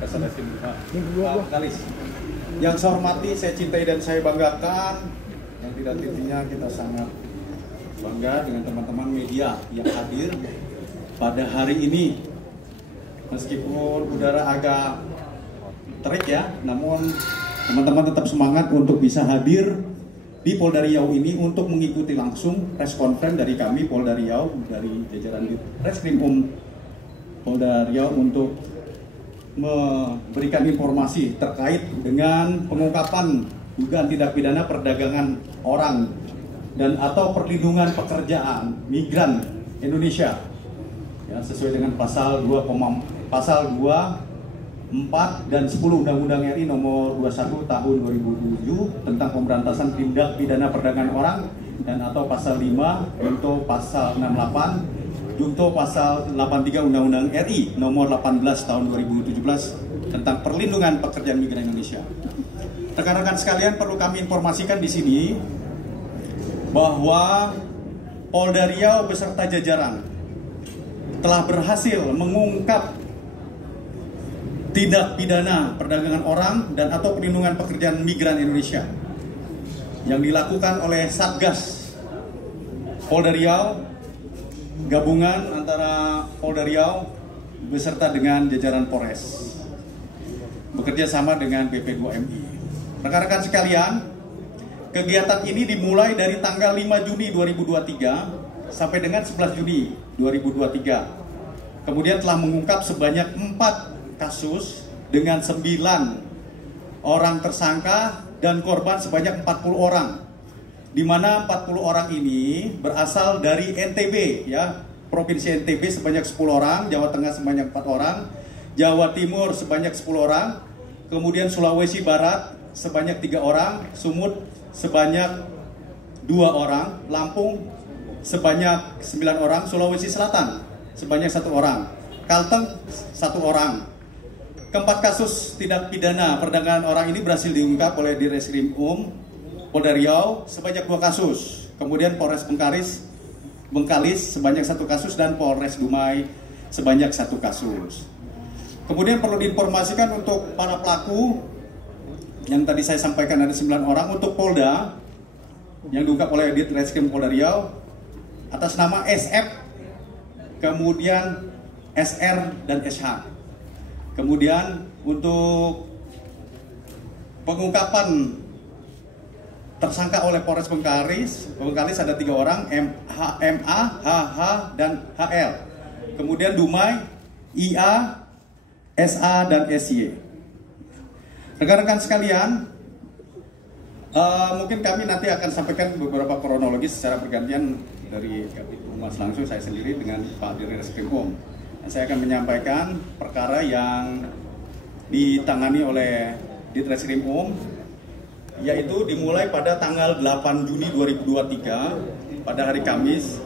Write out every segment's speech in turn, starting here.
Kasadasin Kalis. Yang saya hormati, saya cintai dan saya banggakan. Yang tidak intinya kita sangat bangga dengan teman-teman media yang hadir pada hari ini. Meskipun udara agak terik ya, namun teman-teman tetap semangat untuk bisa hadir di Polda Riau ini untuk mengikuti langsung press conference dari kami Polda Riau, dari jajaran Reskrimum Polda Riau untuk memberikan informasi terkait dengan pengungkapan dugaan tindak pidana perdagangan orang dan atau perlindungan pekerjaan migran Indonesia ya, sesuai dengan pasal 4 dan 10 Undang-Undang RI nomor 21 tahun 2007 tentang pemberantasan tindak pidana perdagangan orang dan atau pasal 5 junto pasal 68 junto pasal 83 Undang-Undang RI nomor 18 tahun 2017 tentang perlindungan pekerjaan migran Indonesia. Rekan-rekan sekalian, perlu kami informasikan di sini bahwa Polda Riau beserta jajaran telah berhasil mengungkap tindak pidana perdagangan orang dan atau perlindungan pekerjaan migran Indonesia yang dilakukan oleh Satgas Polda Riau, gabungan antara Polda Riau beserta dengan jajaran Polres, bekerja sama dengan BP2MI. Rekan-rekan sekalian, kegiatan ini dimulai dari tanggal 5 Juni 2023 sampai dengan 11 Juni 2023. Kemudian telah mengungkap sebanyak 4 kasus dengan 9 orang tersangka dan korban sebanyak 40 orang. Di mana 40 orang ini berasal dari NTB ya, Provinsi NTB sebanyak 10 orang, Jawa Tengah sebanyak 4 orang, Jawa Timur sebanyak 10 orang, kemudian Sulawesi Barat sebanyak 3 orang, Sumut sebanyak 2 orang, Lampung sebanyak 9 orang, Sulawesi Selatan sebanyak 1 orang, Kalteng 1 orang. Keempat kasus tindak pidana perdagangan orang ini berhasil diungkap oleh Direskrimum Polda Riau sebanyak 2 kasus, kemudian Polres Bengkalis sebanyak 1 kasus dan Polres Dumai sebanyak 1 kasus. Kemudian perlu diinformasikan untuk para pelaku yang tadi saya sampaikan ada 9 orang, untuk Polda yang diungkap oleh Ditreskrim Polda Riau atas nama SF, kemudian SR dan SH. Kemudian untuk pengungkapan tersangka oleh Polres Bengkalis ada 3 orang, MA, HH, dan HL. Kemudian Dumai, IA, SA, dan SY. Rekan-rekan sekalian, mungkin kami nanti akan sampaikan beberapa kronologis secara bergantian dari Kabid Humas langsung saya sendiri dengan Pak Direskrimum. Saya akan menyampaikan perkara yang ditangani oleh Ditreskrimum, yaitu dimulai pada tanggal 8 Juni 2023 pada hari Kamis.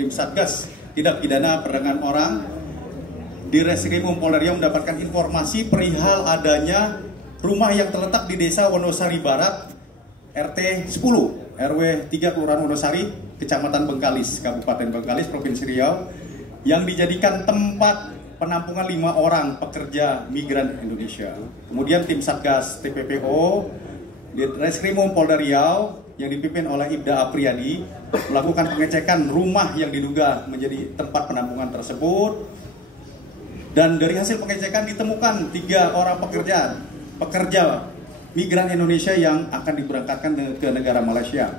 Tim Satgas Tindak Pidana Perdagangan Orang di Reskrimum Polda Riau mendapatkan informasi perihal adanya rumah yang terletak di Desa Wonosari Barat, RT 10, RW 3 Kelurahan Wonosari, Kecamatan Bengkalis, Kabupaten Bengkalis, Provinsi Riau, yang dijadikan tempat penampungan 5 orang pekerja migran Indonesia. Kemudian tim Satgas TPPO di Reskrimum Polda Riau yang dipimpin oleh Ibda Apriyadi melakukan pengecekan rumah yang diduga menjadi tempat penampungan tersebut, dan dari hasil pengecekan ditemukan 3 orang pekerja migran Indonesia yang akan diberangkatkan ke negara Malaysia.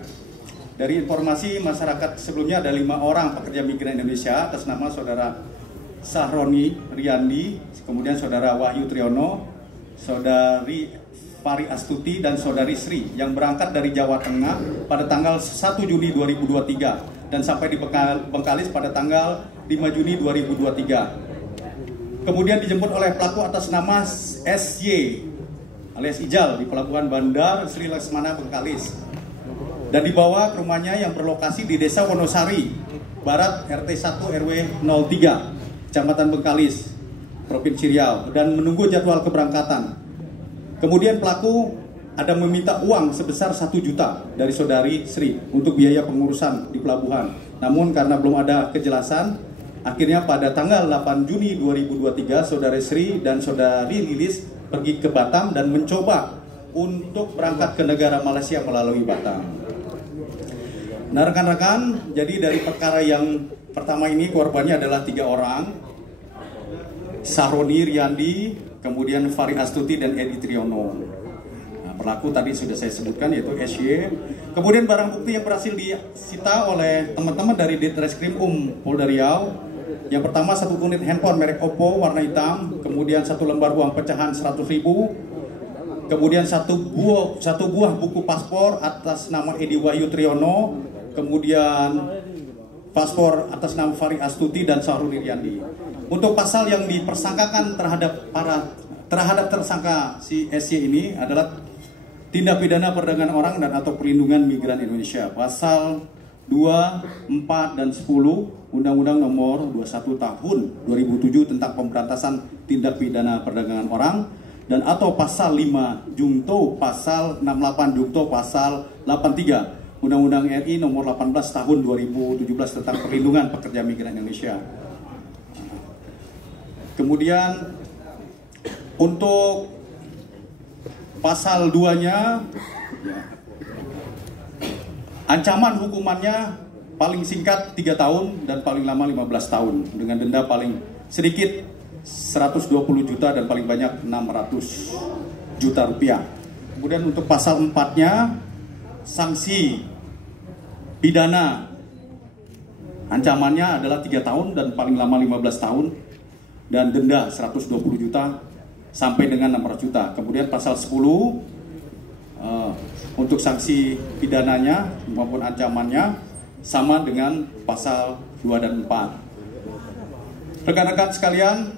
Dari informasi masyarakat sebelumnya ada 5 orang pekerja migran Indonesia atas nama saudara Sahroni Riyandi, kemudian saudara Wahyu Triyono, saudari Fari Astuti, dan saudari Sri yang berangkat dari Jawa Tengah pada tanggal 1 Juni 2023 dan sampai di Bengkalis pada tanggal 5 Juni 2023. Kemudian dijemput oleh pelaku atas nama SY alias Ijal di Pelabuhan Bandar Sri Lesmana Bengkalis dan dibawa ke rumahnya yang berlokasi di Desa Wonosari Barat RT 1 RW 03 Kecamatan Bengkalis, Provinsi Riau, dan menunggu jadwal keberangkatan. Kemudian pelaku ada meminta uang sebesar 1 juta dari saudari Sri untuk biaya pengurusan di pelabuhan. Namun karena belum ada kejelasan Akhirnya pada tanggal 8 Juni 2023, Saudara Sri dan Saudari Lilis pergi ke Batam dan mencoba untuk berangkat ke negara Malaysia melalui Batam. Nah rekan-rekan, jadi dari perkara yang pertama ini korbannya adalah 3 orang, Sahroni Riyandi, kemudian Fari Astuti dan Edi Triyono. Nah, pelaku tadi sudah saya sebutkan yaitu SY. Kemudian barang bukti yang berhasil disita oleh teman-teman dari Ditreskrim Polda Riau. Yang pertama 1 unit handphone merek Oppo warna hitam, kemudian 1 lembar uang pecahan 100.000, kemudian satu buah buku paspor atas nama Edi Wahyu Triyono, kemudian paspor atas nama Fari Astuti dan Sahroni Riyandi. Untuk pasal yang dipersangkakan terhadap tersangka si SY ini adalah tindak pidana perdagangan orang dan atau perlindungan migran Indonesia. Pasal 2, 4, dan 10 Undang-Undang Nomor 21 Tahun 2007 tentang pemberantasan tindak pidana perdagangan orang, dan atau pasal 5 Jungto, pasal 68 Jungto, pasal 83 Undang-Undang RI Nomor 18 Tahun 2017 tentang perlindungan pekerja migran Indonesia. Kemudian untuk pasal 2-nya, ancaman hukumannya paling singkat 3 tahun dan paling lama 15 tahun dengan denda paling sedikit 120 juta dan paling banyak 600 juta rupiah. Kemudian untuk pasal 4-nya, sanksi pidana ancamannya adalah 3 tahun dan paling lama 15 tahun dan denda 120 juta sampai dengan 600 juta. Kemudian pasal 10 untuk sanksi pidananya maupun ancamannya sama dengan pasal 2 dan 4. Rekan-rekan sekalian,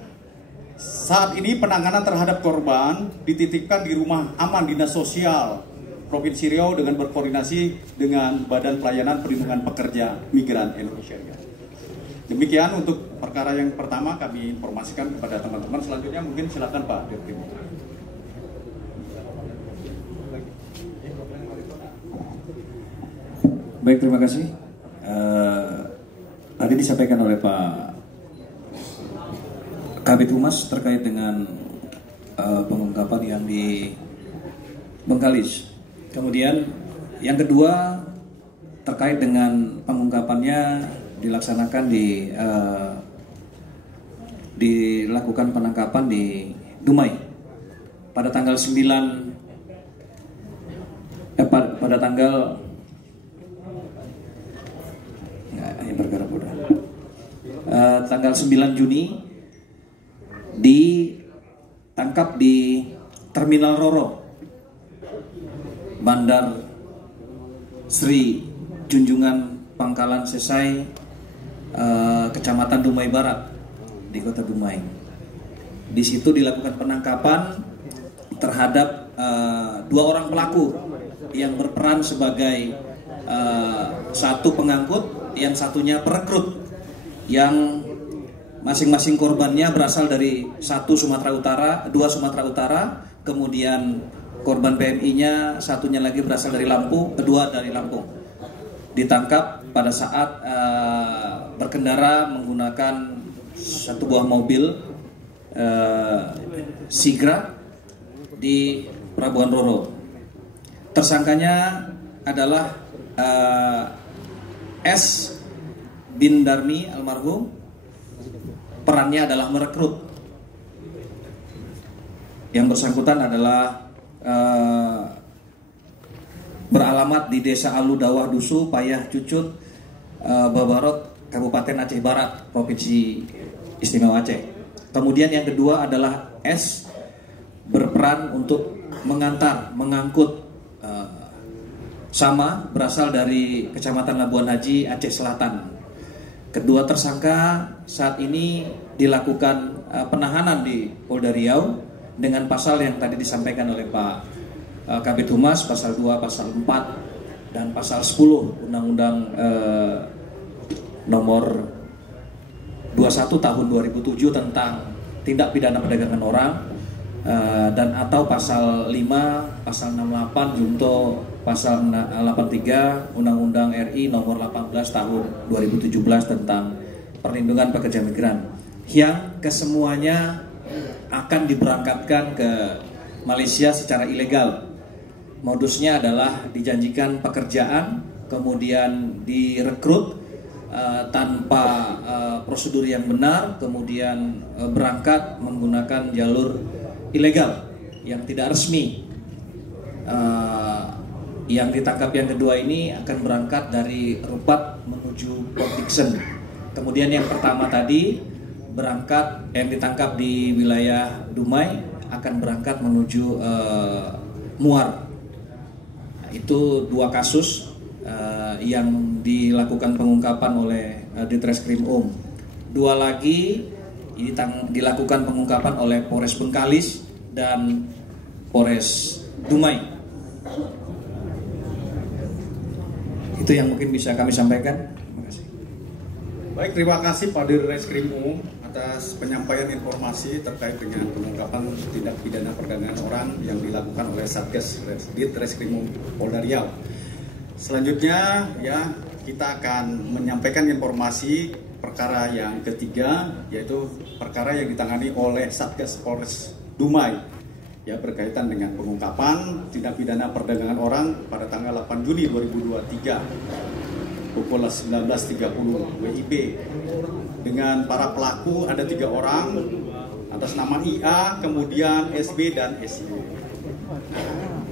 saat ini penanganan terhadap korban dititipkan di Rumah Aman Dinas Sosial Provinsi Riau dengan berkoordinasi dengan Badan Pelayanan Perlindungan Pekerja Migran Indonesia. Demikian untuk perkara yang pertama kami informasikan kepada teman-teman. Selanjutnya mungkin silakan Pak Dirkrim. Baik, terima kasih. Tadi disampaikan oleh Pak Kabid Humas terkait dengan pengungkapan yang di Bengkalis. Kemudian yang kedua terkait dengan pengungkapannya dilaksanakan dilakukan penangkapan di Dumai pada tanggal 9 pada tanggal tanggal 9 Juni ditangkap di Terminal Roro Bandar Sri Junjungan Pangkalan Sesai, Kecamatan Dumai Barat di Kota Dumai. Di situ dilakukan penangkapan terhadap 2 orang pelaku yang berperan sebagai satu pengangkut, yang satunya perekrut, yang masing-masing korbannya berasal dari 2 Sumatera Utara, kemudian korban PMI-nya satunya lagi berasal dari Lampung, kedua dari Lampung. Ditangkap pada saat berkendara menggunakan 1 buah mobil Sigra di Pelabuhan Roro. Tersangkanya adalah S bin Darmi almarhum, perannya adalah merekrut. Yang bersangkutan adalah beralamat di Desa Aludawah Dusu, Payah Cucut, Babarot, Kabupaten Aceh Barat, Provinsi Istimewa Aceh. Kemudian yang kedua adalah S berperan untuk mengangkut sama berasal dari Kecamatan Labuan Haji, Aceh Selatan. Kedua tersangka saat ini dilakukan penahanan di Polda Riau dengan pasal yang tadi disampaikan oleh Pak Kabid Humas, pasal 2, pasal 4, dan pasal 10 Undang-Undang Nomor 21 Tahun 2007 tentang tindak pidana perdagangan orang, dan atau pasal 5, pasal 68 junto pasal 83 Undang-Undang RI Nomor 18 Tahun 2017 tentang perlindungan pekerja migran yang kesemuanya akan diberangkatkan ke Malaysia secara ilegal. Modusnya adalah dijanjikan pekerjaan, kemudian direkrut tanpa prosedur yang benar, kemudian berangkat menggunakan jalur ilegal yang tidak resmi. Yang ditangkap yang kedua ini akan berangkat dari Rupat menuju Port Dickson. Kemudian yang pertama tadi berangkat yang ditangkap di wilayah Dumai akan berangkat menuju Muar. Nah, itu dua kasus yang dilakukan pengungkapan oleh Ditreskrim Dua lagi dilakukan pengungkapan oleh Polres Bengkalis dan Polres Dumai. Itu yang mungkin bisa kami sampaikan. Terima kasih. Baik, terima kasih Pak Ditreskrim atas penyampaian informasi terkait dengan pengungkapan tindak pidana perdagangan orang yang dilakukan oleh Satgas Ditreskrim Polda Riau. Selanjutnya ya kita akan menyampaikan informasi perkara yang ketiga, yaitu perkara yang ditangani oleh Satgas Polres Dumai ya berkaitan dengan pengungkapan tindak pidana perdagangan orang pada tanggal 8 Juni 2023 pukul 19.30 WIB. Dengan para pelaku ada 3 orang atas nama IA, kemudian SB dan SIU.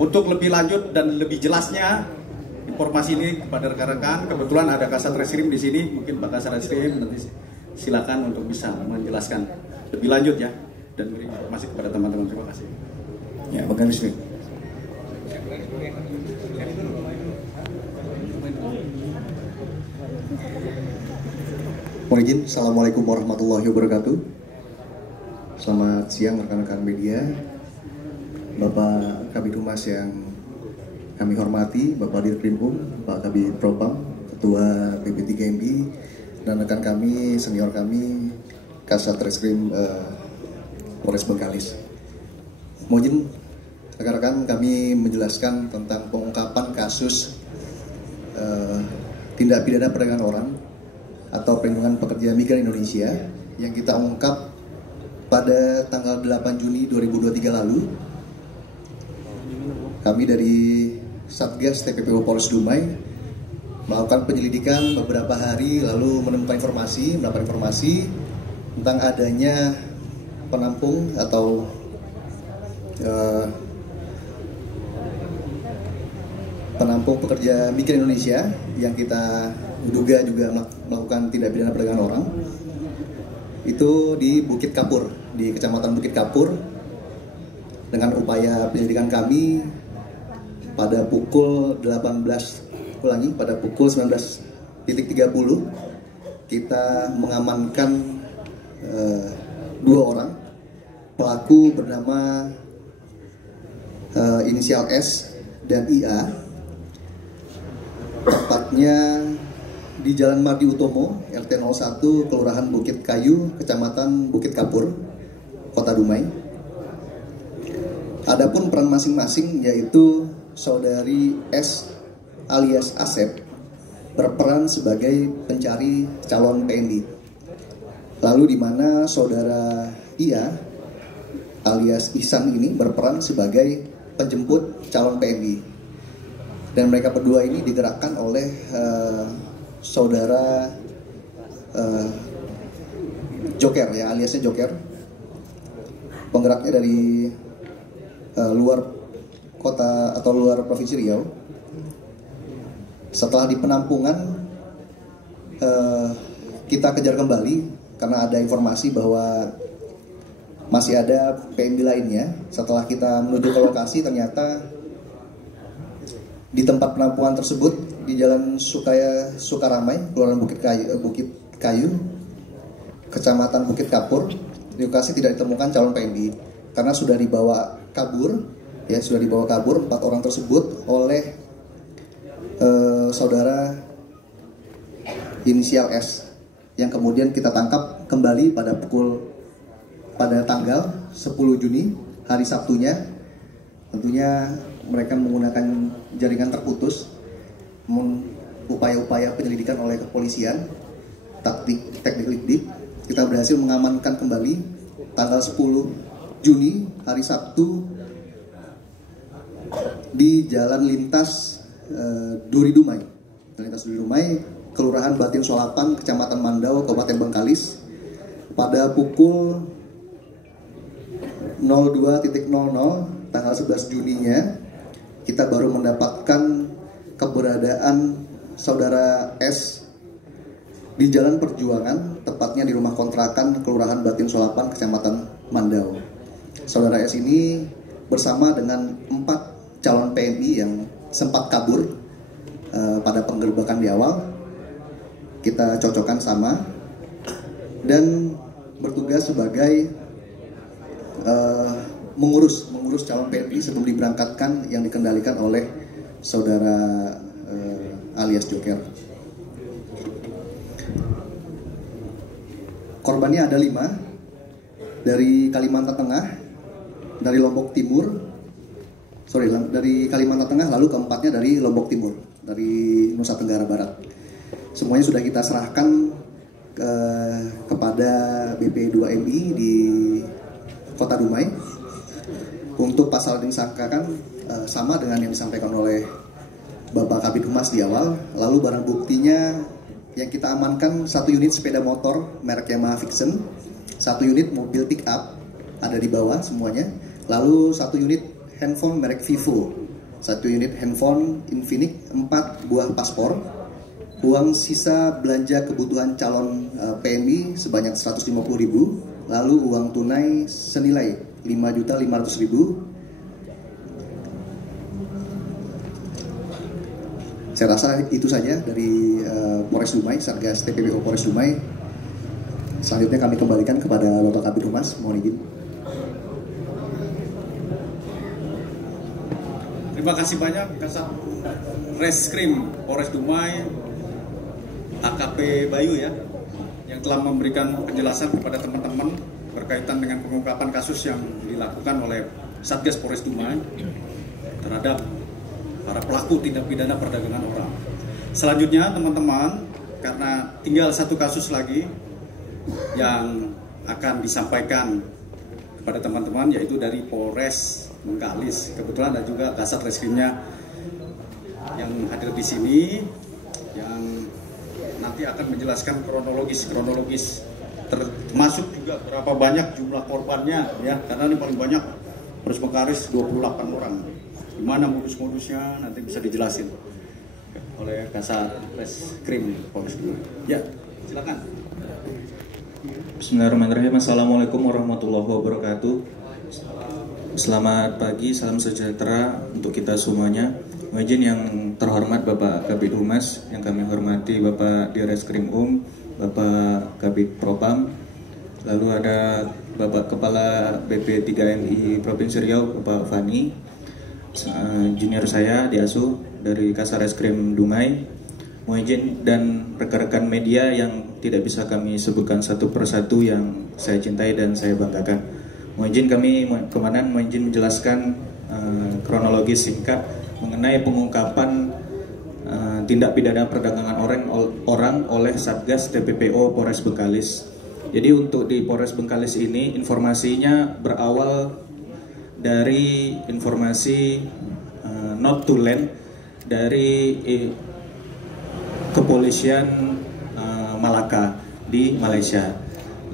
Untuk lebih lanjut dan lebih jelasnya informasi ini kepada rekan-rekan, kebetulan ada Kasat Reskrim di sini, mungkin Pak Kasat Reskrim nanti silakan untuk bisa menjelaskan lebih lanjut ya dan beri informasi kepada teman-teman. Terima kasih. Ya, Bang Rizky. Mohon izin, Assalamualaikum warahmatullahi wabarakatuh. Selamat siang rekan-rekan media, Bapak Kabid Humas yang kami hormati, Bapak Dirkrim Pak Kabid Propam, Ketua PP3MI, dan rekan kami, senior kami, Kasat Reskrim Polres Bengkalis. Mohon izin, rekan-rekan kami menjelaskan tentang pengungkapan kasus tindak pidana perdagangan orang atau perlindungan pekerja migran Indonesia yang kita ungkap pada tanggal 8 Juni 2023 lalu. Kami dari Satgas TPPU Polres Dumai melakukan penyelidikan beberapa hari lalu mendapat informasi tentang adanya penampung atau penampung pekerja migran Indonesia yang kita duga juga melakukan tindak pidana perdagangan orang itu di Bukit Kapur, di Kecamatan Bukit Kapur. Dengan upaya penyelidikan kami pada pukul 19.30 kita mengamankan 2 orang pelaku bernama inisial S dan IA, tepatnya di Jalan Mardi Utomo, RT 01, Kelurahan Bukit Kayu, Kecamatan Bukit Kapur, Kota Dumai. Adapun peran masing-masing yaitu saudari S alias Asep berperan sebagai pencari calon PND. Lalu di mana saudara IA alias Ihsan ini berperan sebagai penjemput calon PND. Dan mereka berdua ini digerakkan oleh saudara Joker ya, aliasnya Joker. Penggeraknya dari luar kota atau luar provinsi Riau. Setelah di penampungan kita kejar kembali karena ada informasi bahwa masih ada PND lainnya. Setelah kita menuju ke lokasi, ternyata di tempat penampungan tersebut di Jalan Sukaramai, Kelurahan Bukit Kayu, Kecamatan Bukit Kapur, di lokasi tidak ditemukan calon PND karena sudah dibawa kabur, ya 4 orang tersebut oleh saudara inisial S yang kemudian kita tangkap kembali pada tanggal 10 Juni, hari Sabtunya. Tentunya mereka menggunakan jaringan terputus, upaya-upaya penyelidikan oleh kepolisian Teknik kita berhasil mengamankan kembali tanggal 10 Juni hari Sabtu di Jalan Lintas Duri Dumai, Kelurahan Batin Solapan, Kecamatan Mandau, Kabupaten Bengkalis, pada pukul 02.00 tanggal 11 Juninya. Kita baru mendapatkan keberadaan saudara S di Jalan Perjuangan, tepatnya di rumah kontrakan Kelurahan Batin Solapan, Kecamatan Mandau. Saudara S ini bersama dengan 4 calon PNI yang sempat kabur pada penggerbekan di awal. Kita cocokkan sama dan bertugas sebagai mengurus calon PNI sebelum diberangkatkan, yang dikendalikan oleh saudara alias Joker. Korbannya ada 5 dari Kalimantan Tengah, dari Lombok Timur, dari Kalimantan Tengah, lalu keempatnya dari Lombok Timur, dari Nusa Tenggara Barat. Semuanya sudah kita serahkan kepada BP2MI di Kota Dumai. Untuk pasal yang disangkakan sama dengan yang disampaikan oleh Bapak Kabid Humas di awal. Lalu barang buktinya yang kita amankan 1 unit sepeda motor merek Yamaha Vixen, 1 unit mobil pick up ada di bawah semuanya, lalu 1 unit handphone merek Vivo, 1 unit handphone Infinix, 4 buah paspor, uang sisa belanja kebutuhan calon PNI sebanyak 150.000, lalu uang tunai senilai 5.500.000. Saya rasa itu saja dari Polres Dumai, Satgas TPPO Polres Dumai. Selanjutnya kami kembalikan kepada Bapak Kabid Humas, mohon izin. Terima kasih banyak Kasat Reskrim Polres Dumai, AKP Bayu ya, yang telah memberikan penjelasan kepada teman-teman berkaitan dengan pengungkapan kasus yang dilakukan oleh Satgas Polres Dumai terhadap para pelaku tindak pidana perdagangan orang. Selanjutnya teman-teman, karena tinggal 1 kasus lagi yang akan disampaikan kepada teman-teman, yaitu dari Polres Bengkalis. Kebetulan ada juga Kasat Reskrimnya yang hadir di sini, yang nanti akan menjelaskan kronologis, termasuk juga berapa banyak jumlah korbannya ya, karena ini paling banyak Polres Bengkalis 28 orang. Gimana modus-modusnya nanti bisa dijelasin oleh Kasat Reskrim Polres Dumai. Ya, silakan. Bismillahirrahmanirrahim. Assalamualaikum warahmatullahi wabarakatuh. Selamat pagi, salam sejahtera untuk kita semuanya. Mohon izin yang terhormat Bapak Kabid Humas, yang kami hormati Bapak Direskrim Bapak Kabid Propam, lalu ada Bapak Kepala BP3MI Provinsi Riau, Bapak Fani, junior saya Diasu dari Kasat Reskrim Dumai. Mohon izin dan rekan-rekan media yang tidak bisa kami sebutkan satu persatu yang saya cintai dan saya banggakan. Mohon izin Komandan menjelaskan kronologis singkat mengenai pengungkapan tindak pidana perdagangan orang oleh Satgas TPPO Polres Bengkalis. Jadi untuk di Polres Bengkalis ini informasinya berawal dari informasi not to land dari kepolisian Malaka di Malaysia.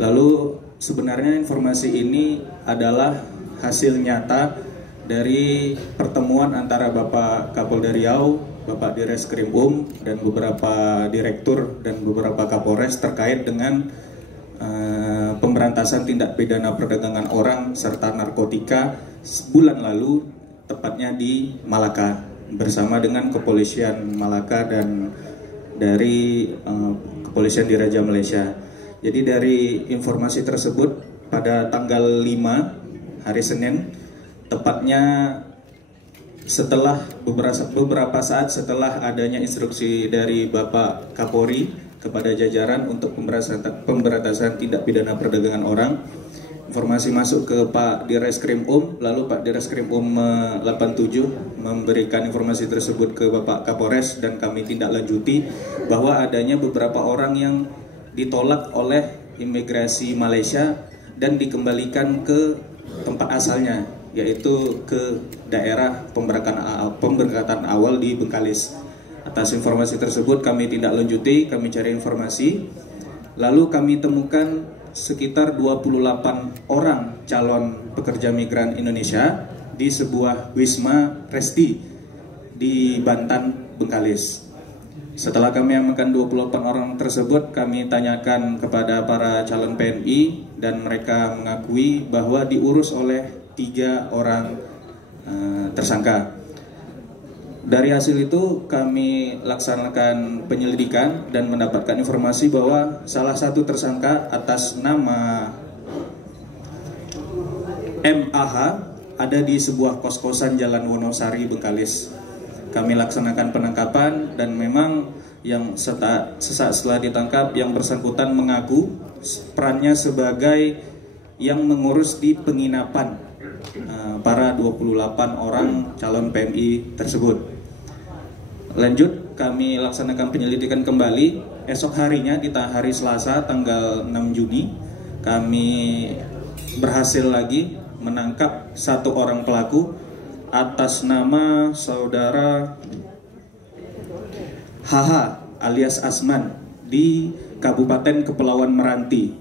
Lalu sebenarnya informasi ini adalah hasil nyata dari pertemuan antara Bapak Kapolda Riau, Bapak Direskrim dan beberapa direktur dan beberapa Kapolres terkait dengan pemberantasan tindak pidana perdagangan orang serta narkotika sebulan lalu, tepatnya di Malaka, bersama dengan kepolisian Malaka dan dari kepolisian Diraja Malaysia. Jadi dari informasi tersebut pada tanggal 5 hari Senin, tepatnya setelah beberapa saat setelah adanya instruksi dari Bapak Kapolri kepada jajaran untuk pemberantasan tindak pidana perdagangan orang, informasi masuk ke Pak Direskrim lalu Pak Direskrim 87 memberikan informasi tersebut ke Bapak Kapolres dan kami tindak lanjuti bahwa adanya beberapa orang yang ditolak oleh imigrasi Malaysia dan dikembalikan ke tempat asalnya, yaitu ke daerah pemberangkatan awal di Bengkalis. Atas informasi tersebut kami tindak lanjuti, kami cari informasi, lalu kami temukan sekitar 28 orang calon pekerja migran Indonesia di sebuah Wisma Resti di Bantan, Bengkalis. Setelah kami amankan 28 orang tersebut, kami tanyakan kepada para calon PMI dan mereka mengakui bahwa diurus oleh 3 orang tersangka. Dari hasil itu kami laksanakan penyelidikan dan mendapatkan informasi bahwa salah satu tersangka atas nama MAH ada di sebuah kos-kosan Jalan Wonosari, Bengkalis. Kami laksanakan penangkapan dan memang yang sesaat setelah ditangkap yang bersangkutan mengaku perannya sebagai yang mengurus di penginapan para 28 orang calon PMI tersebut. Lanjut, kami laksanakan penyelidikan kembali. Esok harinya, di hari Selasa tanggal 6 Juni, kami berhasil lagi menangkap 1 orang pelaku atas nama saudara HH alias Asman di Kabupaten Kepulauan Meranti.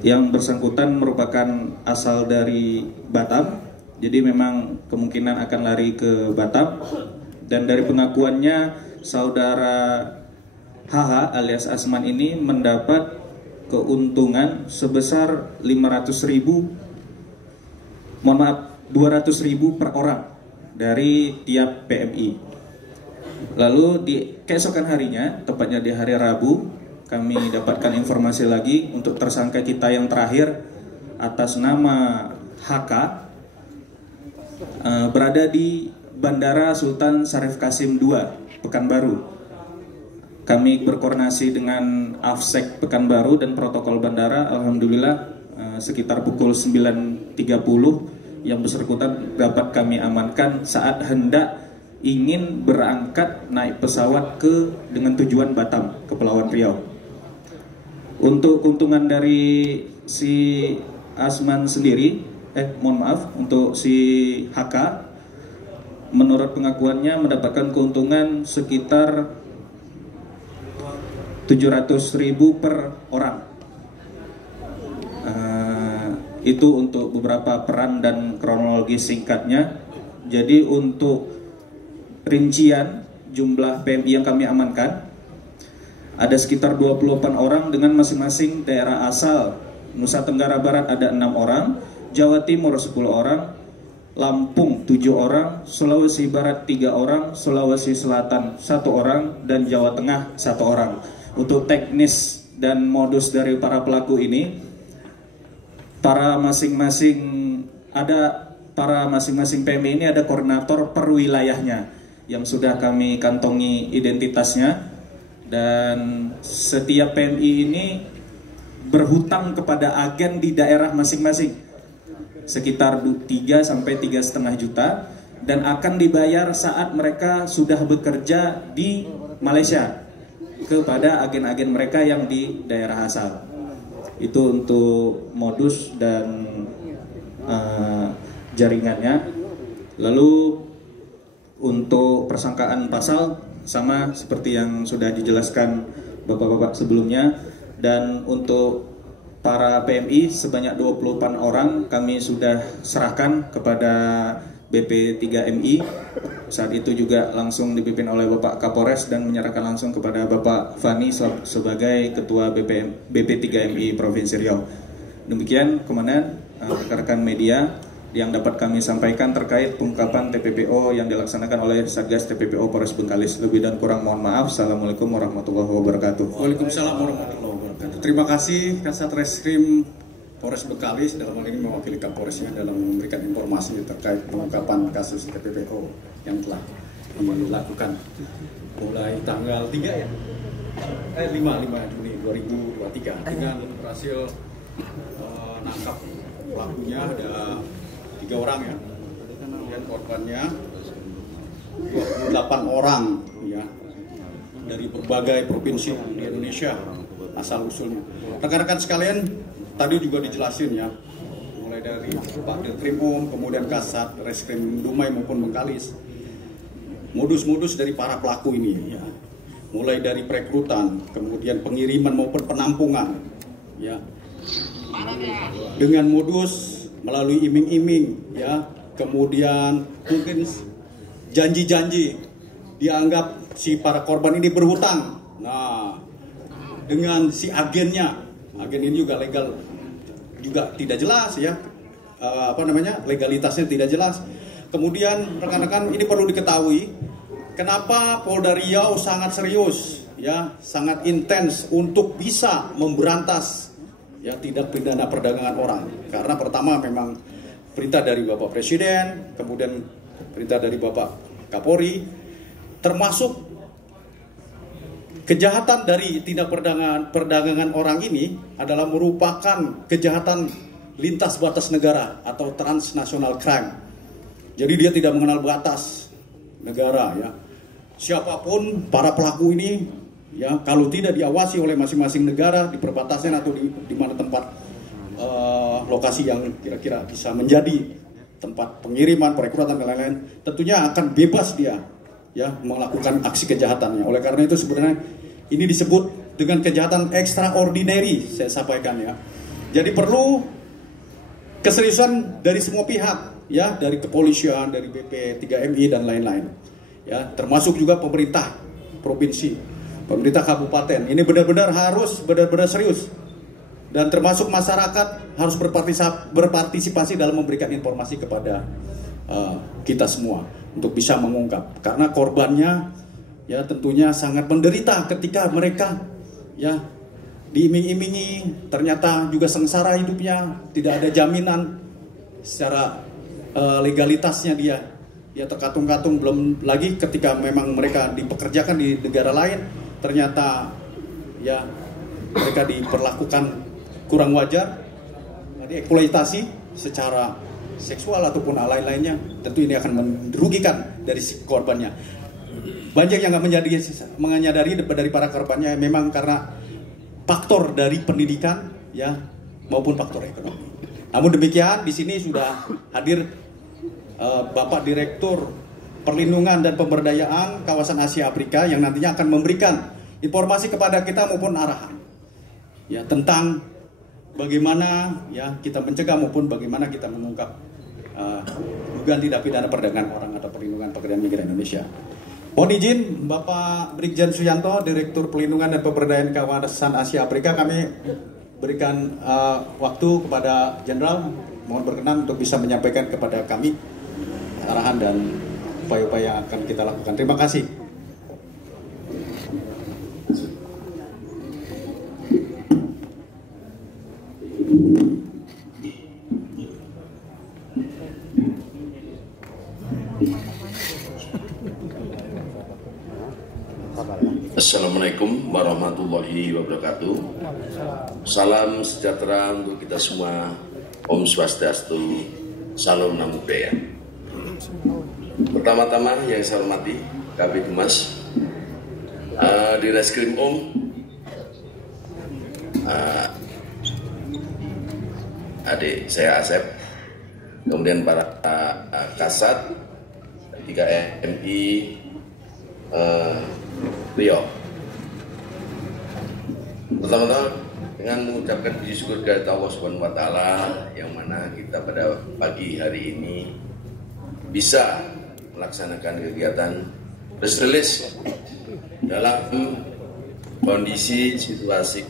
Yang bersangkutan merupakan asal dari Batam, jadi memang kemungkinan akan lari ke Batam. Dan dari pengakuannya, saudara HH alias Asman ini mendapat keuntungan sebesar 200.000 per orang dari tiap PMI. Lalu di keesokan harinya, tepatnya di hari Rabu, kami dapatkan informasi lagi untuk tersangka kita yang terakhir atas nama HK berada di Bandara Sultan Syarif Kasim II, Pekanbaru. Kami berkoordinasi dengan Afsek Pekanbaru dan protokol bandara. Alhamdulillah sekitar pukul 9.30 yang bersangkutan dapat kami amankan saat hendak ingin berangkat naik pesawat dengan tujuan Batam, Kepulauan Riau. Untuk keuntungan dari si Asman sendiri, untuk si HK, menurut pengakuannya mendapatkan keuntungan sekitar 700.000 per orang. Itu untuk beberapa peran dan kronologi singkatnya. Jadi untuk rincian jumlah PMI yang kami amankan, ada sekitar 28 orang dengan masing-masing daerah asal. Nusa Tenggara Barat ada 6 orang, Jawa Timur 10 orang, Lampung 7 orang, Sulawesi Barat 3 orang, Sulawesi Selatan 1 orang, dan Jawa Tengah 1 orang. Untuk teknis dan modus dari para pelaku ini, para masing-masing PMI ini ada koordinator per wilayahnya yang sudah kami kantongi identitasnya, dan setiap PMI ini berhutang kepada agen di daerah masing-masing sekitar 3 sampai 3,5 juta dan akan dibayar saat mereka sudah bekerja di Malaysia kepada agen-agen mereka yang di daerah asal. Itu untuk modus dan jaringannya. Lalu untuk persangkaan pasal sama seperti yang sudah dijelaskan bapak-bapak sebelumnya, dan untuk para PMI sebanyak 28 orang kami sudah serahkan kepada BP3MI. Saat itu juga langsung dipimpin oleh Bapak Kapolres dan menyerahkan langsung kepada Bapak Fani sebagai Ketua BP3MI Provinsi Riau. Demikian Komandan, rekan-rekan media yang dapat kami sampaikan terkait pengungkapan TPPO yang dilaksanakan oleh Satgas TPPO Polres Bengkalis. Lebih dan kurang mohon maaf. Assalamualaikum warahmatullahi wabarakatuh. Waalaikumsalam warahmatullahi wabarakatuh. Terima kasih Kasat Reskrim Polres Bengkalis dalam hal ini mewakili Kapolresnya dalam memberikan informasi terkait pengungkapan kasus TPPO yang telah dilakukan mulai tanggal 5 Juni 2023 dengan berhasil nangkap pelakunya ada 3 orang ya, dan korbannya 28 orang ya dari berbagai provinsi di Indonesia. asal usulnya. Rekan-rekan sekalian, tadi juga dijelasin ya, mulai dari Pak Dirkrimum, kemudian Kasat Reskrim Dumai maupun Bengkalis, modus-modus dari para pelaku ini ya, mulai dari perekrutan, kemudian pengiriman maupun penampungan ya, dengan modus melalui iming-iming ya, kemudian mungkin janji-janji, dianggap si para korban ini berhutang. Nah, dengan si agennya, agen ini juga legal, juga tidak jelas ya, legalitasnya tidak jelas. Kemudian rekan-rekan, ini perlu diketahui, kenapa Polda Riau sangat serius ya, sangat intens untuk bisa memberantas ya tindak pidana perdagangan orang. Karena pertama memang perintah dari Bapak Presiden, kemudian perintah dari Bapak Kapolri, termasuk kejahatan dari tindak perdagangan orang ini adalah merupakan kejahatan lintas batas negara atau transnational crime. Jadi dia tidak mengenal batas negara ya. Siapapun para pelaku ini ya, kalau tidak diawasi oleh masing-masing negara di perbatasan atau di mana tempat lokasi yang kira-kira bisa menjadi tempat pengiriman, perekrutan dan lain-lain, tentunya akan bebas dia ya melakukan aksi kejahatannya. Oleh karena itu sebenarnya ini disebut dengan kejahatan extraordinary, saya sampaikan ya. Jadi perlu keseriusan dari semua pihak ya, dari kepolisian, dari BP 3MI dan lain-lain ya, termasuk juga pemerintah provinsi, pemerintah kabupaten. Ini benar-benar harus benar-benar serius, dan termasuk masyarakat harus berpartisipasi dalam memberikan informasi kepada kita semua untuk bisa mengungkap, karena korbannya ya tentunya sangat menderita ketika mereka ya diiming-imingi, ternyata juga sengsara hidupnya, tidak ada jaminan secara legalitasnya, dia terkatung-katung. Belum lagi ketika memang mereka dipekerjakan di negara lain, ternyata ya mereka diperlakukan kurang wajar, dieksploitasi secara seksual ataupun lain-lainnya. Tentu ini akan merugikan dari si korbannya. Banyak yang nggak menyadari dari para korbannya memang karena faktor dari pendidikan ya maupun faktor ekonomi. Namun demikian, di sini sudah hadir Bapak Direktur Perlindungan dan Pemberdayaan Kawasan Asia Afrika yang nantinya akan memberikan informasi kepada kita maupun arahan ya tentang bagaimana ya kita mencegah maupun bagaimana kita mengungkap dugaan tindak pidana perdagangan orang atau perlindungan pekerja migran Indonesia. Mohon izin Bapak Brigjen Suyanto, Direktur Pelindungan dan Pemberdayaan Kawasan Asia Afrika, kami berikan waktu kepada Jenderal, mohon berkenan untuk bisa menyampaikan kepada kami arahan dan upaya-upaya yang akan kita lakukan. Terima kasih. Assalamualaikum warahmatullahi wabarakatuh. Salam sejahtera untuk kita semua. Om Swastiastu, Salam Namo Buddhaya. Pertama-tama yang saya hormati Kabid Humas di Reskrim adik saya Asep, kemudian para Kasat 3MI Riau. Pertama-tama dengan mengucapkan puji syukur kepada Allah Subhanahu wa taala yang mana kita pada pagi hari ini bisa melaksanakan kegiatan press release dalam kondisi situasi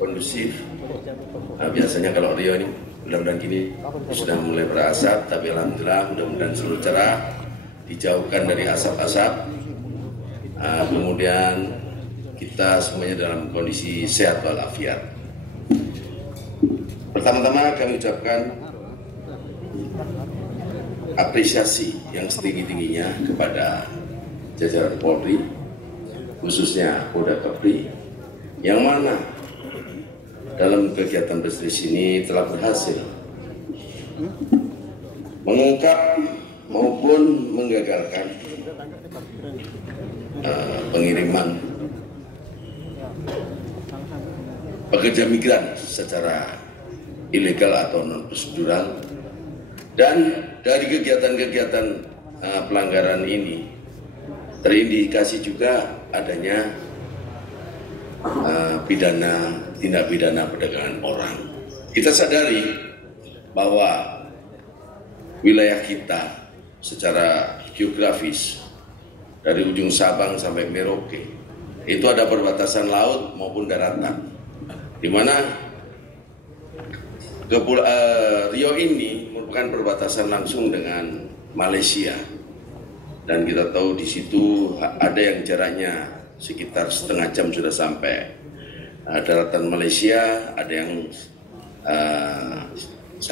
kondusif. Biasanya kalau Riau ini mudah-mudahan kini sudah mulai berasap, tapi alhamdulillah mudah-mudahan seluruh cerah, dijauhkan dari asap-asap. Kemudian kita semuanya dalam kondisi sehat walafiat. Pertama-tama kami ucapkan apresiasi yang setinggi-tingginya kepada jajaran Polri, khususnya Polda Kepri, yang mana dalam kegiatan press ini telah berhasil mengungkap maupun menggagalkan pengiriman pekerja migran secara ilegal atau non prosedural. Dan dari kegiatan-kegiatan pelanggaran ini terindikasi juga adanya tindak pidana perdagangan orang. Kita sadari bahwa wilayah kita secara geografis dari ujung Sabang sampai Merauke itu ada perbatasan laut maupun daratan, di mana Riau ini merupakan perbatasan langsung dengan Malaysia, dan kita tahu di situ ada yang jaraknya sekitar setengah jam sudah sampai daratan Malaysia, ada yang 1